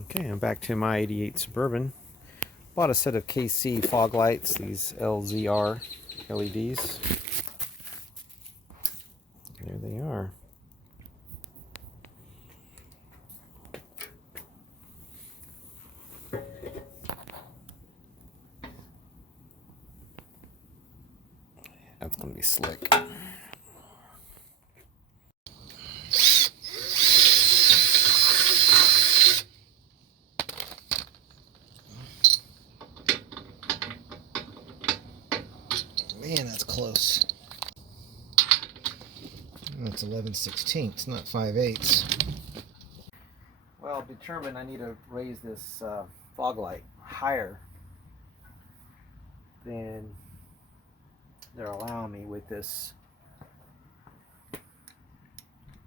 Okay, I'm back to my 88 Suburban. Bought a set of KC fog lights, these LZR LEDs. There they are. That's going to be slick. Man, that's close. That's 11/16, not 5/8. Well, determined I need to raise this fog light higher than they're allowing me with this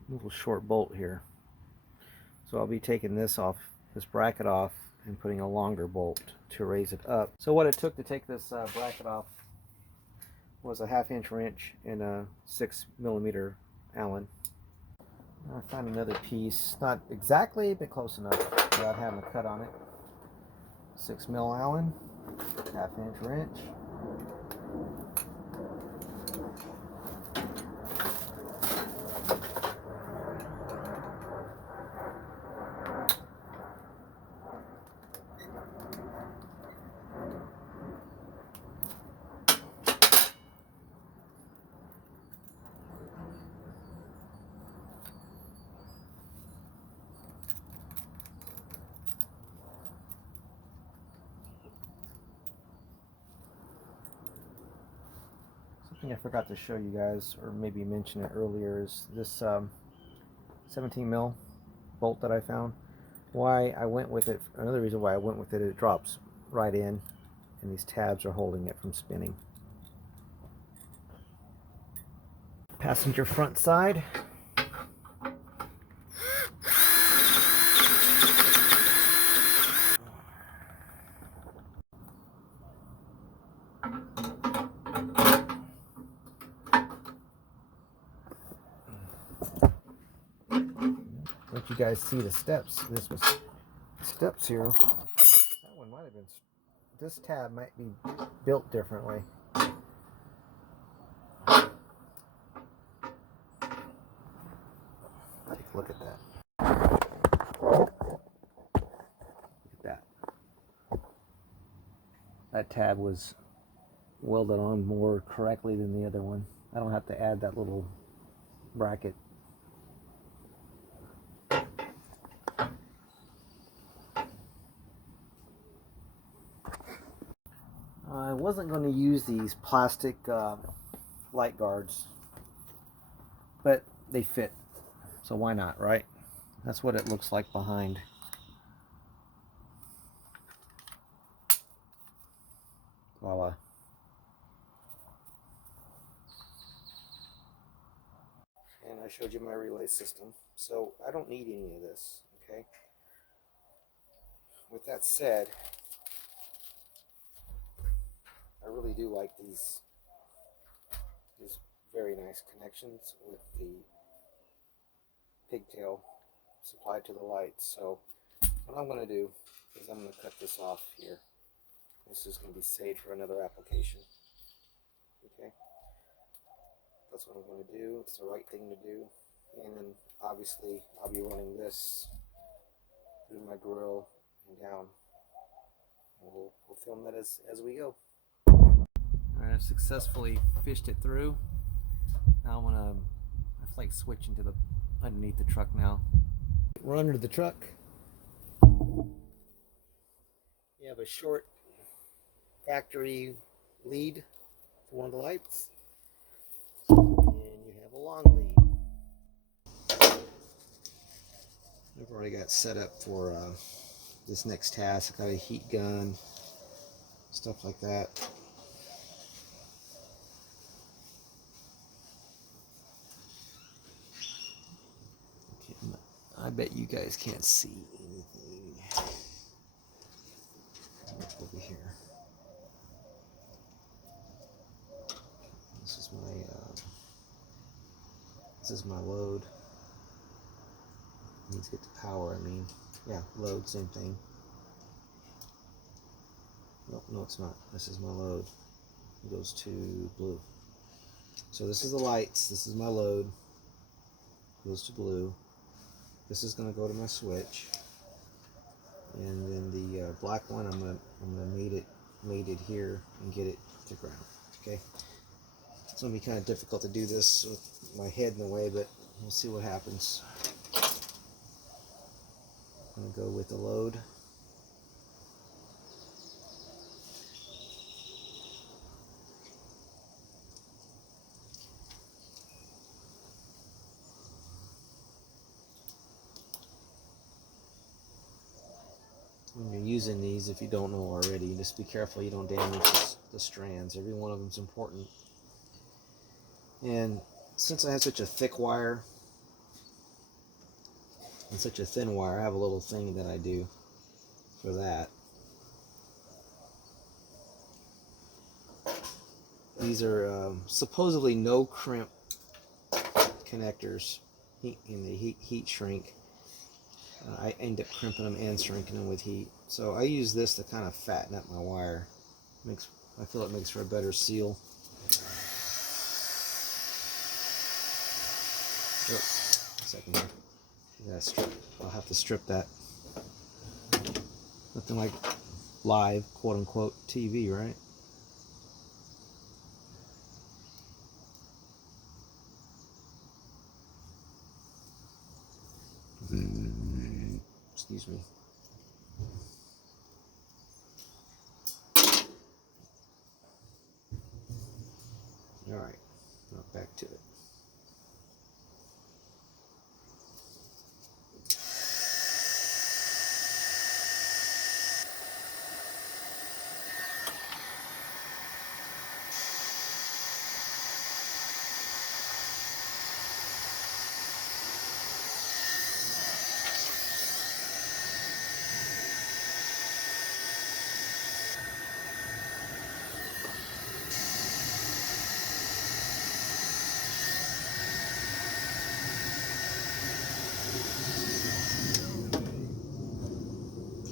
little short bolt here. So I'll be taking this bracket off, and putting a longer bolt to raise it up. So what it took to take this bracket off was a 1/2" wrench and a 6mm Allen. I found another piece, not exactly, but close enough without having a cut on it. 6mm Allen, 1/2" wrench. Something I forgot to show you guys, or maybe mention it earlier, is this 17mm bolt that I found. Why I went with it, another reason why I went with it, it drops right in, and these tabs are holding it from spinning. Passenger front side. Let you guys see the steps. This was steps here. That one might have been, this tab might be built differently. Take a look at that. Look at that. That tab was welded on more correctly than the other one. I don't have to add that little bracket. I wasn't going to use these plastic light guards, but they fit, so why not, right? That's what it looks like behind. Voila. And I showed you my relay system, so I don't need any of this, okay? With that said, I really do like these very nice connections with the pigtail supplied to the lights. So what I'm going to do is I'm going to cut this off here. This is going to be saved for another application. Okay, that's what I'm going to do. It's the right thing to do. And then obviously I'll be running this through my grill and down. And we'll film that as we go. Alright, I've successfully fished it through. Now I feel like switching to the underneath the truck now. We're under the truck. You have a short factory lead for one of the lights, and you have a long lead. I've already got set up for this next task. I got a heat gun, stuff like that. I bet you guys can't see anything over here. This is my load. Needs to get the power, I mean. Yeah, load, same thing. Nope, no it's not. This is my load. It goes to blue. So this is the lights, this is my load. Goes to blue. This is going to go to my switch. And then the black one, I'm gonna mate it here and get it to ground. Okay. It's gonna be kind of difficult to do this with my head in the way, but we'll see what happens. I'm gonna go with the load. When you're using these, if you don't know already, just be careful you don't damage the strands. Every one of them is important. And since I have such a thick wire and such a thin wire, I have a little thing that I do for that. These are supposedly no crimp connectors, and they heat shrink. I end up crimping them and shrinking them with heat. So I use this to kind of fatten up my wire. I feel it makes for a better seal. Oops, second here. I'll have to strip that. Nothing like live, quote unquote, TV, right? Excuse me. All right, now back to it.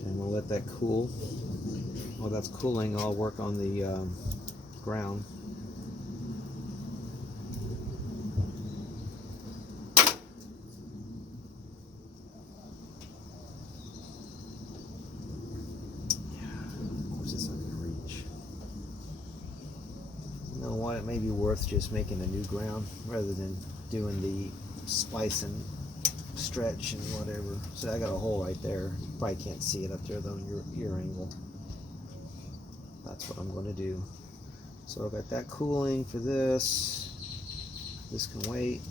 And we'll let that cool. While that's cooling, I'll work on the ground. Of course, it's not going to reach. You know what? It may be worth just making a new ground rather than doing the splice and stretch and whatever. So I got a hole right there. You probably can't see it up there though in your angle. That's what I'm going to do. So I've got that cooling for this. This can wait.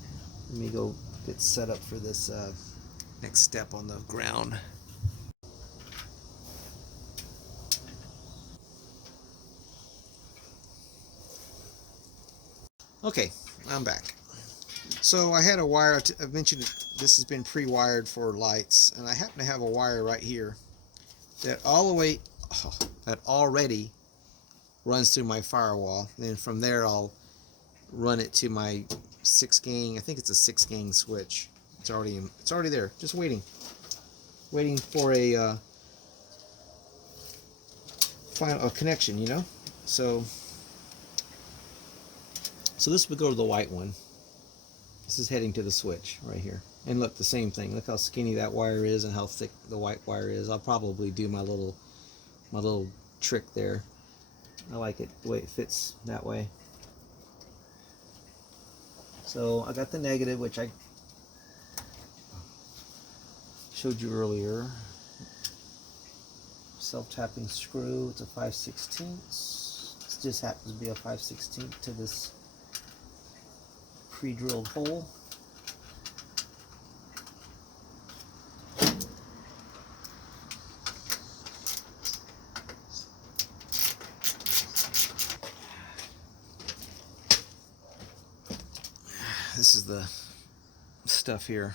Let me go get set up for this next step on the ground. Okay, I'm back. So I had a wire, I mentioned this has been pre-wired for lights, and I happen to have a wire right here that that already runs through my firewall. Then from there I'll run it to my 6-gang, I think it's a 6-gang switch. It's already there, just waiting for a final connection, you know. So this would go to the white one. This is heading to the switch right here. And look, the same thing. Look how skinny that wire is and how thick the white wire is. I'll probably do my little trick there. I like it the way it fits that way. So I got the negative, which I showed you earlier. Self-tapping screw. It's a 5/16. This just happens to be a 5/16 to this pre-drilled hole. This is the stuff here.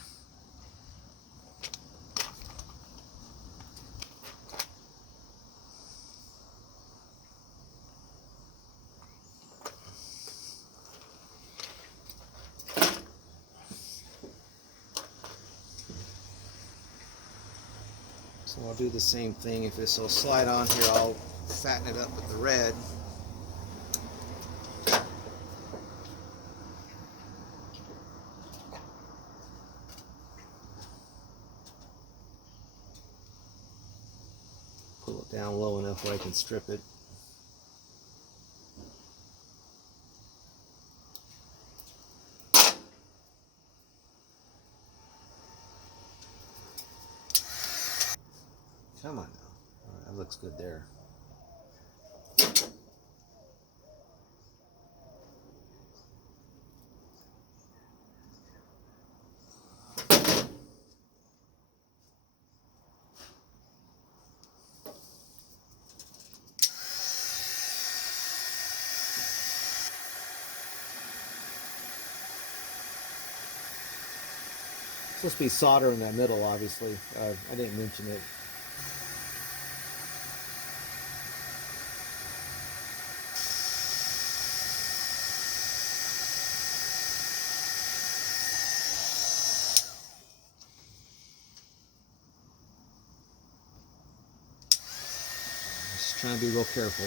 So I'll do the same thing. If this will slide on here, I'll fatten it up with the red. Pull it down low enough where I can strip it. Come on now. All right, that looks good there. It's supposed to be solder in that middle, obviously. I didn't mention it. Just trying to be real careful.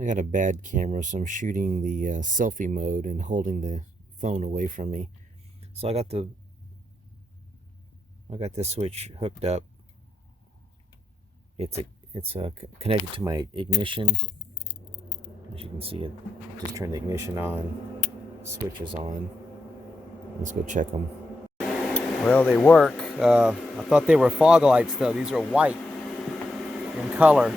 I got a bad camera, so I'm shooting the selfie mode and holding the phone away from me. So I got this switch hooked up. It's connected to my ignition. As you can see, it just turned the ignition on. Switch is on. Let's go check them. Well, they work. I thought they were fog lights though. These are white in color.